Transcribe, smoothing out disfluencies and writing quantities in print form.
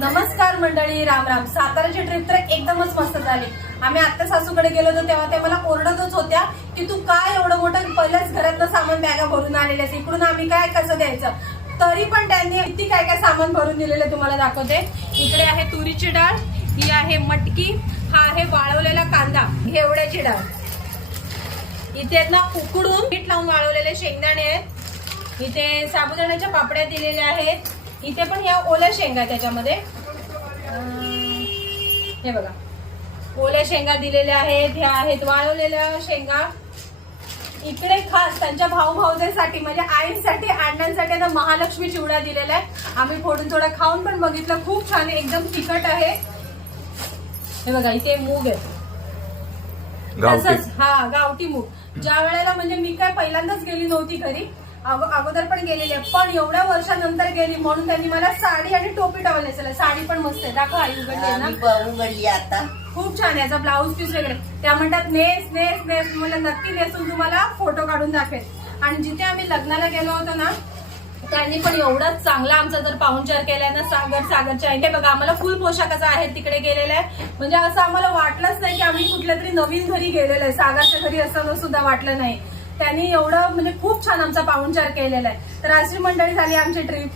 नमस्कार मंडळी, राम राम. साताराची ट्रिप तर एकदमच मस्त झाली. आम्ही आता सासूकडे गेलो होतो तेव्हा त्या मला ओरडतच होत्या की तू काय एवढं मोठं पहिल्याच घरातलं सामान बॅगा भरून आलेले, इकडून आम्ही काय कसं द्यायचं. तरी पण त्यांनी किती काय काय सामान भरून दिलेलं तुम्हाला दाखवते. इकडे आहे तुरीची डाळ, ही आहे मटकी, हा आहे वाळवलेला कांदा, घेवड्याची डाळ, इथे ना उकडून मीठ लावून वाळवलेले शेंगदाणे आहेत, इथे साबुदाण्याच्या पापड्या दिलेल्या आहेत, इथे पण ह्या ओल्या शेंगा त्याच्यामध्ये हे बघा ओल्या शेंगा दिलेल्या आहेत, ह्या आहेत वाळवलेल्या शेंगा. इकडे खास त्यांच्या भाऊभाऊजेसाठी म्हणजे आईंसाठी अण्णांसाठी ना महालक्ष्मी चिवडा दिलेला आहे. आम्ही फोडून थोडा खाऊन पण बघितलं, खूप छान आहे, एकदम तिखट आहे. हे बघा इथे मूग आहे, तसंच हा गावठी मूग. ज्या वेळेला म्हणजे मी काय पहिल्यांदाच गेली नव्हती घरी, अगोदर पण गेलेली आहे, पण एवढ्या वर्षानंतर गेली म्हणून त्यांनी मला साडी आणि टोपी टॉवेल नेसलं. साडी पण मस्त आहे, दाखव आई उघडली ना, आता खूप छान आहे. याचा ब्लाऊज पीस वगैरे त्या म्हणतात नेस नेस नेस, मला नक्की नेसून तुम्हाला फोटो काढून दाखवेल. आणि जिथे आम्ही लग्नाला गेलो होतो ना त्यांनी पण एवढाच चांगला आमचा जर पाहुणचार केलाय ना सागरच्या हे बघा आम्हाला फुल पोशाखाचा आहे तिकडे गेलेला आहे. म्हणजे असं आम्हाला वाटलंच नाही की आम्ही कुठल्या तरी नवीन घरी गेलेलो आहे, सागरच्या घरी असताना सुद्धा वाटलं नाही. त्यांनी एवढं म्हणजे खूप छान आमचा पाहुणचार केलेला आहे. तर अशी मंडळी झाली आमची ट्रिप.